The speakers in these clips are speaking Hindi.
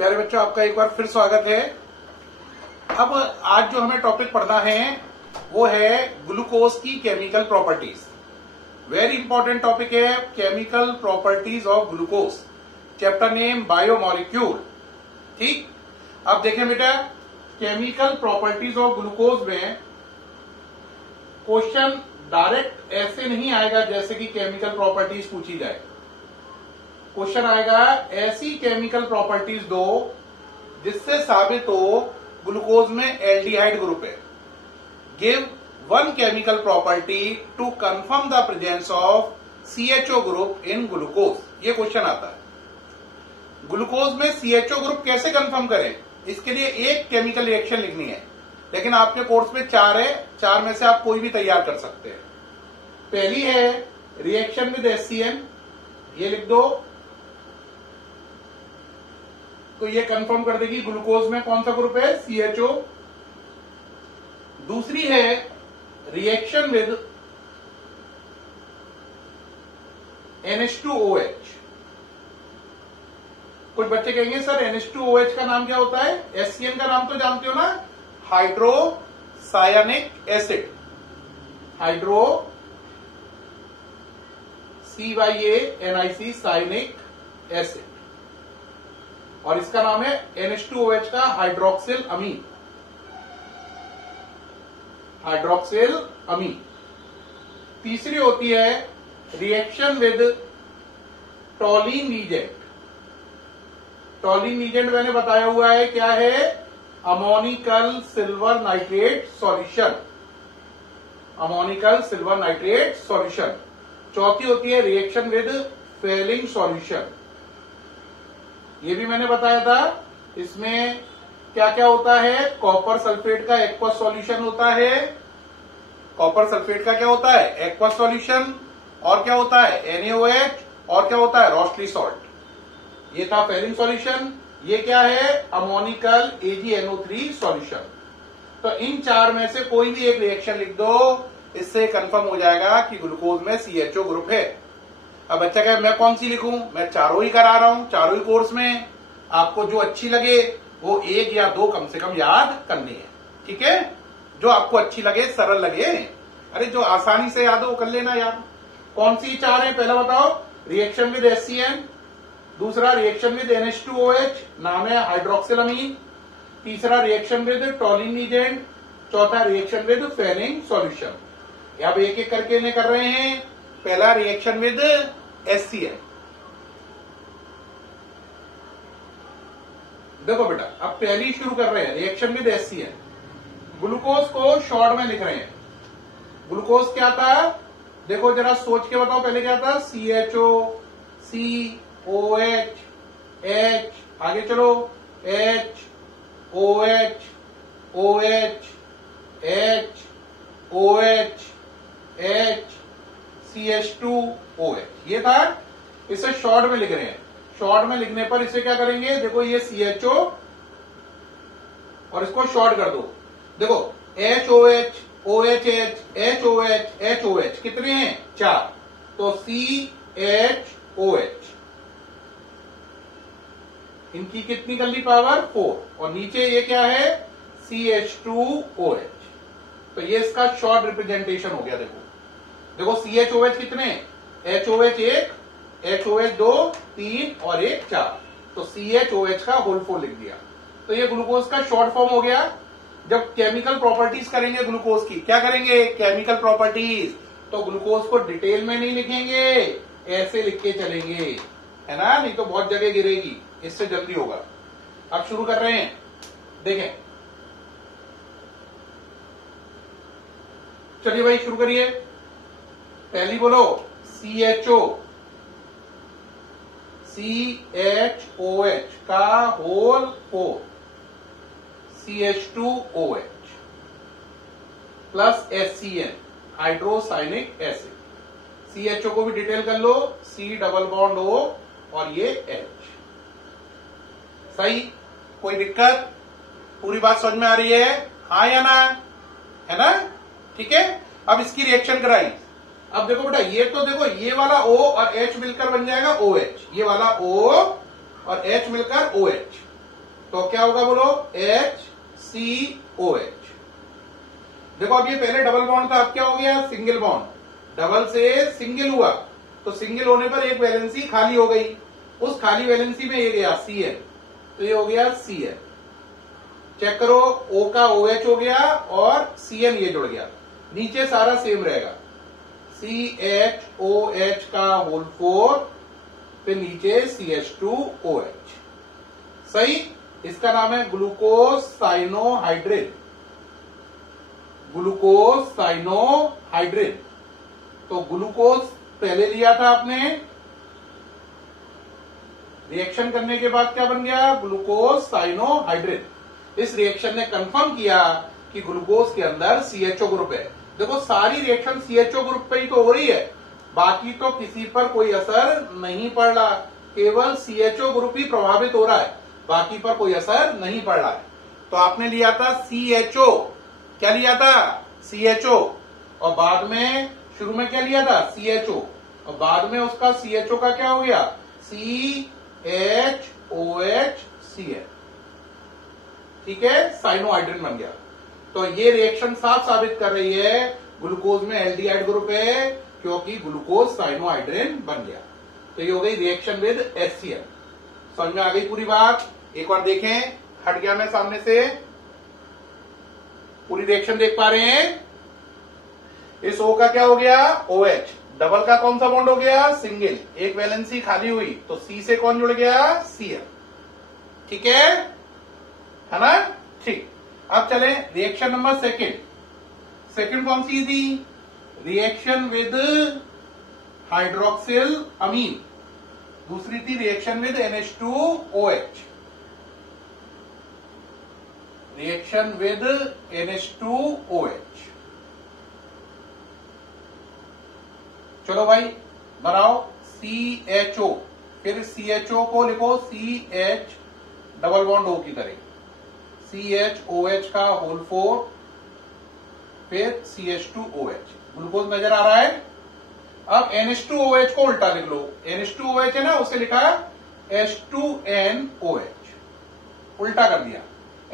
प्यारे बच्चों, आपका एक बार फिर स्वागत है। अब आज जो हमें टॉपिक पढ़ना है वो है ग्लूकोज की chemical properties. Very important topic है, chemical properties of glucose. Chapter name biomolecule. ठीक, अब देखें बेटा, केमिकल प्रॉपर्टीज ऑफ ग्लूकोज में क्वेश्चन डायरेक्ट ऐसे नहीं आएगा जैसे कि केमिकल प्रॉपर्टीज पूछी जाए। क्वेश्चन आएगा ऐसी केमिकल प्रॉपर्टीज दो जिससे साबित हो ग्लूकोज में एल्डिहाइड ग्रुप है। Give one chemical property to confirm the presence of CHO group in glucose. ये क्वेश्चन आता है। ग्लूकोज में CHO ग्रुप कैसे कंफर्म करें, इसके लिए एक केमिकल रिएक्शन लिखनी है, लेकिन आपके कोर्स में 4 है, 4 में से आप कोई भी तैयार कर सकते हैं। पहली है रिएक्शन विद HCN, ये लिख दो, तो ये कंफर्म कर देगी ग्लूकोज में कौन सा ग्रुप है, CHO। दूसरी है रिएक्शन विद NH2OH। कुछ बच्चे कहेंगे सर NH2OH का नाम क्या होता है, HCN का नाम तो जानते हो ना, hydrocyanic acid. Hydro CYANIC cyanic acid, और इसका नाम है NH2OH का हाइड्रोक्सिल अमीन। हाइड्रोक्सिल अमीन। तीसरी होती है reaction with Tollens reagent. Tollens reagent मैंने बताया हुआ है क्या है, ammoniacal silver nitrate solution. Ammoniacal silver nitrate solution. चौथी होती है रिएक्शन विद फेलिंग सॉल्यूशन। ये भी मैंने बताया था। इसमें क्या क्या होता है, कॉपर सल्फेट का एक्वस सॉल्यूशन होता है। कॉपर सल्फेट का क्या होता है, एक्वस सॉल्यूशन। और क्या होता है, NaOH। और क्या होता है, रोस्टली सॉल्ट। ये था फेलिंग सॉल्यूशन। ये क्या है, अमोनिकल AgNO3 सॉल्यूशन। तो इन 4 में से कोई भी एक रिएक्शन लिख दो, इससे कंफर्म हो जाएगा कि ग्लूकोज में CHO ग्रुप है। अब बच्चा कहे मैं कौन सी लिखूं, मैं चारों ही करा रहा हूं, चारों ही कोर्स में। आपको जो अच्छी लगे वो 1 या 2 कम से कम याद करनी है, ठीक है। जो आपको अच्छी लगे, सरल लगे, अरे जो आसानी से याद हो वो कर लेना यार। कौन सी 4 है, पहला बताओ। रिएक्शन विद HCN, दूसरा रिएक्शन विद NH2OH, नाम है हाइड्रोक्सिल अमीन। तीसरा रिएक्शन विद टॉलिन रीजेंट। चौथा रिएक्शन विद फेलिंग सॉल्यूशन। अब एक एक करके इन्हें कर रहे हैं। पहला रिएक्शन विद HCN। देखो बेटा, अब पहली शुरू कर रहे हैं रिएक्शन विद HCN। ग्लूकोज को शॉर्ट में लिख रहे हैं। ग्लूकोज क्या था, देखो जरा सोच के बताओ, पहले क्या था, CHO, COH, H, आगे चलो, H, OH, OH, H, OH, H, CH2OH। ये था। इसे शॉर्ट में लिख रहे हैं। शॉर्ट में लिखने पर इसे क्या करेंगे, देखो ये CHO और इसको शॉर्ट कर दो। देखो HOH, OHH, HOH, HOH कितने हैं, 4। तो CHOH, इनकी कितनी कर ली पावर, 4। और नीचे ये क्या है, CH2OH। तो ये इसका शॉर्ट रिप्रेजेंटेशन हो गया। देखो CHOH कितने, HOH 1, HOH 2, 3 और 1 4। तो CHOH का होल 4 लिख दिया। तो ये ग्लूकोज का शॉर्ट फॉर्म हो गया। जब केमिकल प्रॉपर्टीज करेंगे ग्लूकोज की, क्या करेंगे, केमिकल प्रॉपर्टीज, तो ग्लूकोज को डिटेल में नहीं लिखेंगे, ऐसे लिख के चलेंगे, है ना, नहीं तो बहुत जगह गिरेगी। इससे जल्दी होगा। अब शुरू कर रहे हैं, देखें। चलिए भाई शुरू करिए। पहली बोलो CHO, CHOH का whole 4, CH2OH plus HCN, hydrocyanic acid. CHO को भी डिटेल कर लो, C डबल बॉन्ड O और ये H। सही, कोई दिक्कत, पूरी बात समझ में आ रही है, हाँ या ना, है ना, ठीक है। अब इसकी रिएक्शन कराई। अब देखो बेटा, ये तो देखो, ये वाला O और H मिलकर बन जाएगा OH। ये वाला O और H मिलकर OH। तो क्या होगा बोलो, HCOH। देखो अब ये पहले डबल बॉन्ड था, अब क्या हो गया, सिंगल बॉन्ड। डबल से सिंगल हुआ तो सिंगल होने पर एक वैलेंसी खाली हो गई, उस खाली वैलेंसी में ये गया Cl, तो ये हो गया Cl। चेक करो, O का OH हो गया और Cn ये जुड़ गया, नीचे सारा सेम रहेगा, CHOH का होल 4, फिर नीचे CH2OH। सही, इसका नाम है ग्लूकोज साइनोहाइड्रेट। ग्लूकोज साइनोहाइड्रेट। तो ग्लूकोज पहले लिया था आपने, रिएक्शन करने के बाद क्या बन गया, ग्लूकोज साइनोहाइड्रेट। इस रिएक्शन ने कंफर्म किया कि ग्लूकोज के अंदर CHO ग्रुप है। देखो सारी रिएक्शन CHO ग्रुप पे ही तो हो रही है, बाकी तो किसी पर कोई असर नहीं पड़ रहा, केवल CHO ग्रुप ही प्रभावित हो रहा है, बाकी पर कोई असर नहीं पड़ रहा है। तो आपने लिया था CHO, क्या लिया था, CHO, और बाद में शुरू में क्या लिया था, CHO, और बाद में उसका CHO का क्या हो गया, CHOHCl। ठीक है, साइनोहाइड्रिन बन गया। तो ये रिएक्शन साफ साबित कर रही है ग्लूकोज में एल्डिहाइड ग्रुप है, क्योंकि ग्लूकोज साइनोहाइड्रिन बन गया। तो ये हो गई रिएक्शन विद HCl। समझ में आ गई पूरी बात। एक बार देखें, हट गया मैं सामने से, पूरी रिएक्शन देख पा रहे हैं। इस O का क्या हो गया, OH, डबल का कौन सा बॉन्ड हो गया, सिंगल, एक वैलेंसी खाली हुई तो C से कौन जुड़ गया, Cl। ठीक है ना, ठीक। अब चले रिएक्शन नंबर सेकंड। सेकंड कौन सी थी, रिएक्शन विद हाइड्रोक्सिल अमीन। दूसरी थी reaction with NH2OH। Reaction with NH2OH। चलो भाई बनाओ, CHO, फिर CHO को लिखो CH डबल बॉन्ड O की तरह, CHOH का होल 4, फिर CH2OH। ग्लूकोज नजर आ रहा है। अब NH2OH को उल्टा लिख लो, NH2OH है ना, उसे लिखा H2NOH, उल्टा कर दिया।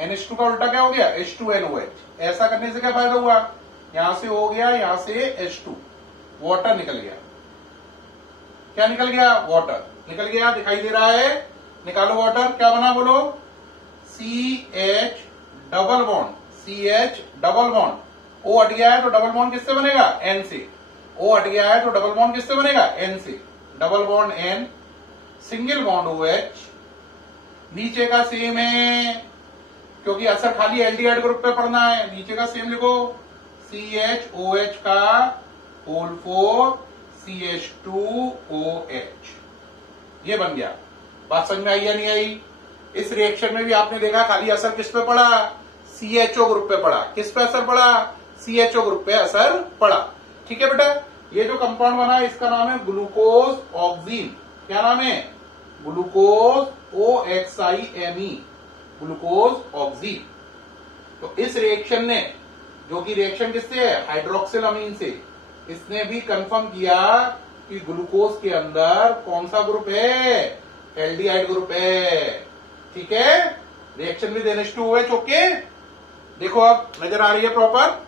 NH2 का उल्टा क्या हो गया, H2NOH। ऐसा करने से क्या फायदा हुआ, यहां से हो गया, यहां से H2, वाटर निकल गया। क्या निकल गया, वाटर निकल गया, दिखाई दे रहा है, निकालो वाटर। क्या बना बोलो, CH double bond, CH double bond, O हट गया है तो डबल बॉन्ड किससे बनेगा, N से। O हट गया है तो डबल बॉन्ड किससे बनेगा, N से। Double bond N, single bond OH, नीचे का सेम है क्योंकि असर खाली एल्डिहाइड ग्रुप पे पड़ना है, नीचे का सेम लिखो, CHOH का होल 4, CH2OH। ये बन गया। बात समझ में आई या नहीं आई। इस रिएक्शन में भी आपने देखा खाली असर किस पे पड़ा, CHO ग्रुप पे पड़ा। किस पे असर पड़ा, CHO ग्रुप पे असर पड़ा। ठीक है बेटा, ये जो कंपाउंड बना है इसका नाम है ग्लूकोज ऑक्सीन। क्या नाम है, ग्लूकोज OXIME, ग्लूकोज ऑक्सीन। तो इस रिएक्शन ने, जो कि रिएक्शन किससे है, हाइड्रोक्सिल अमीन से, इसने भी कंफर्म किया कि ग्लूकोज के अंदर कौन सा ग्रुप है, एल्डिहाइड ग्रुप है। ठीक है, रिएक्शन विद NH2OH। ओके, देखो अब नजर आ रही है प्रॉपर,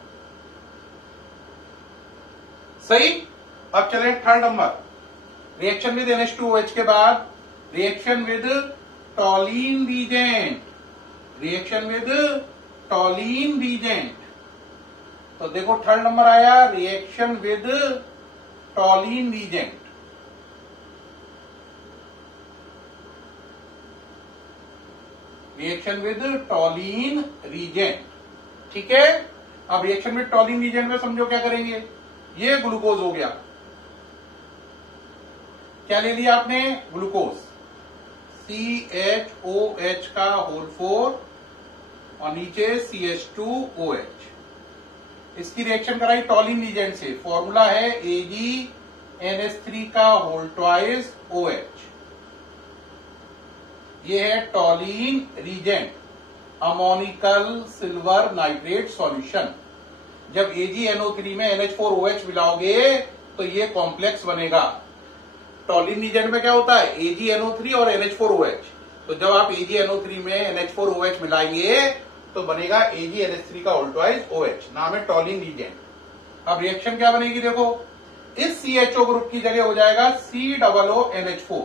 सही। अब चले third number, reaction with NH2OH के बाद reaction with Tollen reagent. Reaction with Tollen reagent, तो देखो थर्ड नंबर आया, reaction with Tollen reagent. Reaction with Tollen reagent. ठीक है, अब रिएक्शन विद टॉलीन रीजेंट में समझो क्या करेंगे, ये ग्लूकोज हो गया, क्या ले लिया आपने, ग्लूकोज, CHOH का होल 4 और नीचे CH2OH। इसकी रिएक्शन कराई टॉलीन रीजेंट से, फॉर्मूला है AgNH3 का होल ट्वाइस OH। ये है Tollen reagent, ammoniacal silver nitrate solution. जब AgNO3 में NH4OH मिलाओगे तो ये कॉम्प्लेक्स बनेगा। टॉलीन रीजेंट में क्या होता है, AgNO3 और NH4OH, तो जब आप AgNO3 में NH4OH मिलाएंगे तो बनेगा AgNH3 का ऑल ट्वाइस OH, नाम है टॉलिन रीजेंट। अब रिएक्शन क्या बनेगी देखो, इस CHO ग्रुप की जगह हो जाएगा COONH4।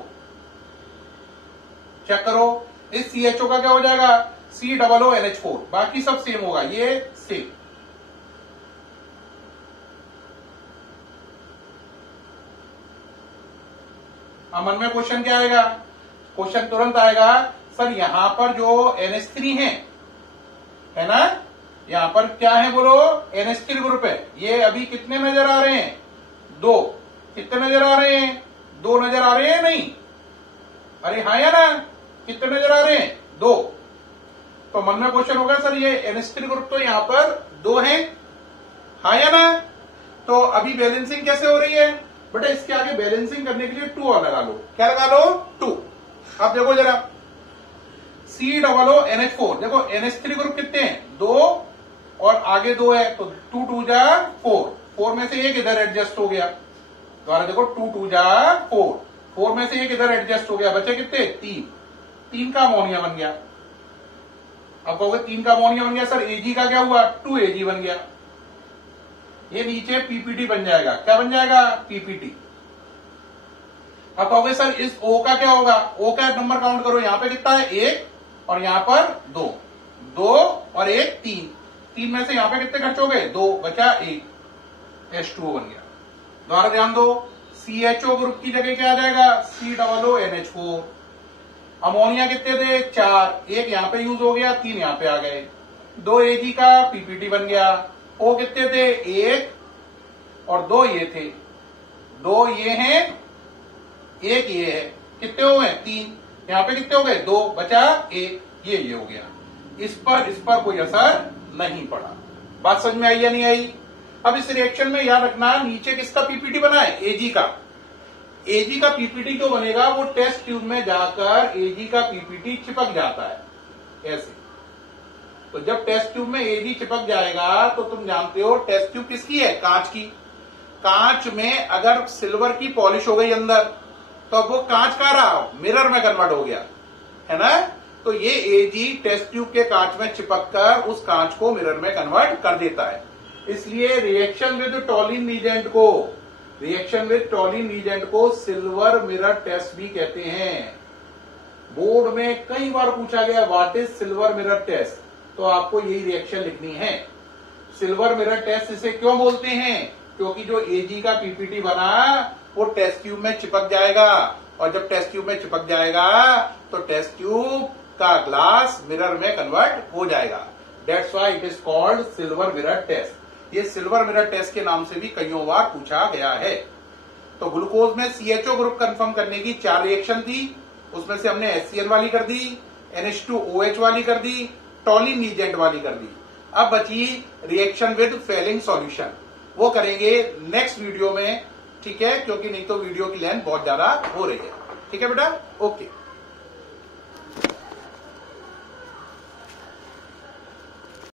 चेक करो, इस CHO का क्या हो जाएगा COONH4, बाकी सब सेम होगा, ये सेम। अब मन में क्वेश्चन क्या आएगा, क्वेश्चन तुरंत आएगा सर यहां पर जो NH3 है ना, यहां पर क्या है बोलो, NH3 ग्रुप है। ये अभी कितने नजर आ रहे हैं, 2। कितने नजर आ रहे हैं, 2 नजर आ रहे हैं नहीं, अरे हाँ या ना, कितने नजर आ रहे हैं, 2। तो मन में क्वेश्चन होगा सर ये NH3 ग्रुप तो यहां पर 2 है, हाँ या ना। तो अभी बैलेंसिंग कैसे हो रही है बेटा, इसके आगे बैलेंसिंग करने के लिए 2 और लगा लो। क्या लगा लो, 2। अब देखो जरा COONH4, देखो NH3 ग्रुप कितने हैं, 2 और आगे 2 है, तो 2 2 जा 4, 4 में से एक इधर एडजस्ट हो गया। दोबारा देखो 2 2 जा 4, 4 में से एक इधर एडजस्ट हो गया, बचे कितने, 3 का अमोनिया बन गया। अब कहोगे 3 का अमोनिया बन गया सर, Ag का क्या हुआ, 2Ag बन गया। ये नीचे PPT बन जाएगा, क्या बन जाएगा, PPT। अब कहोगे सर इस O का क्या होगा, O का नंबर काउंट करो, यहां पे कितना है, 1 और यहां पर 2, 2 और 1 3, 3 में से यहां पे कितने खर्च हो गए, 2, बचा 1, H2O बन गया। दोबारा ध्यान दो, CHO ग्रुप की जगह क्या आ जाएगा, COONH4। अमोनिया कितने थे, 4, 1 यहां पे यूज हो गया, 3 यहां पे आ गए, 2 Ag का PPT बन गया। O कितने थे, 1 और 2 ये थे, 2 ये हैं, 1 ये है, कितने हो गए, 3, यहां पे कितने हो गए, 2, बचा 1, ये हो गया। इस पर कोई असर नहीं पड़ा। बात समझ में आई या नहीं आई। अब इस रिएक्शन में याद रखना, नीचे किसका PPT बना है, Ag का। Ag का PPT क्यों बनेगा, वो टेस्ट ट्यूब में जाकर Ag का PPT चिपक जाता है ऐसे। तो जब टेस्ट ट्यूब में Ag चिपक जाएगा तो तुम जानते हो टेस्ट ट्यूब किसकी है, कांच की। कांच में अगर सिल्वर की पॉलिश हो गई अंदर, तो अब वो कांच का रहा, मिरर में कन्वर्ट हो गया, है ना। तो ये Ag टेस्ट ट्यूब के कांच में चिपक कर उस कांच को मिरर में कन्वर्ट कर देता है। इसलिए रिएक्शन विद टॉलिन रीजेंट को सिल्वर मिरर टेस्ट भी कहते हैं। बोर्ड में कई बार पूछा गया what is silver mirror test, तो आपको यही रिएक्शन लिखनी है। सिल्वर मिरर टेस्ट इसे क्यों बोलते हैं, क्योंकि जो Ag का PPT बना वो टेस्ट ट्यूब में चिपक जाएगा, और जब टेस्ट ट्यूब में चिपक जाएगा तो टेस्ट ट्यूब का ग्लास मिरर में कन्वर्ट हो जाएगा। That's why it is called silver mirror test. ये सिल्वर मिरर टेस्ट के नाम से भी कईयों बार पूछा गया है। तो ग्लूकोज में CHO ग्रुप कंफर्म करने की 4 रिएक्शन थी, उसमें से हमने HCl वाली कर दी, NH2OH वाली कर दी, टॉलिन रीजेंट वाली कर दी। अब बची रिएक्शन विद फेलिंग सॉल्यूशन, वो करेंगे नेक्स्ट वीडियो में, ठीक है, क्योंकि नहीं तो वीडियो की लेंथ बहुत ज्यादा हो रही है। ठीक है बेटा, ओके।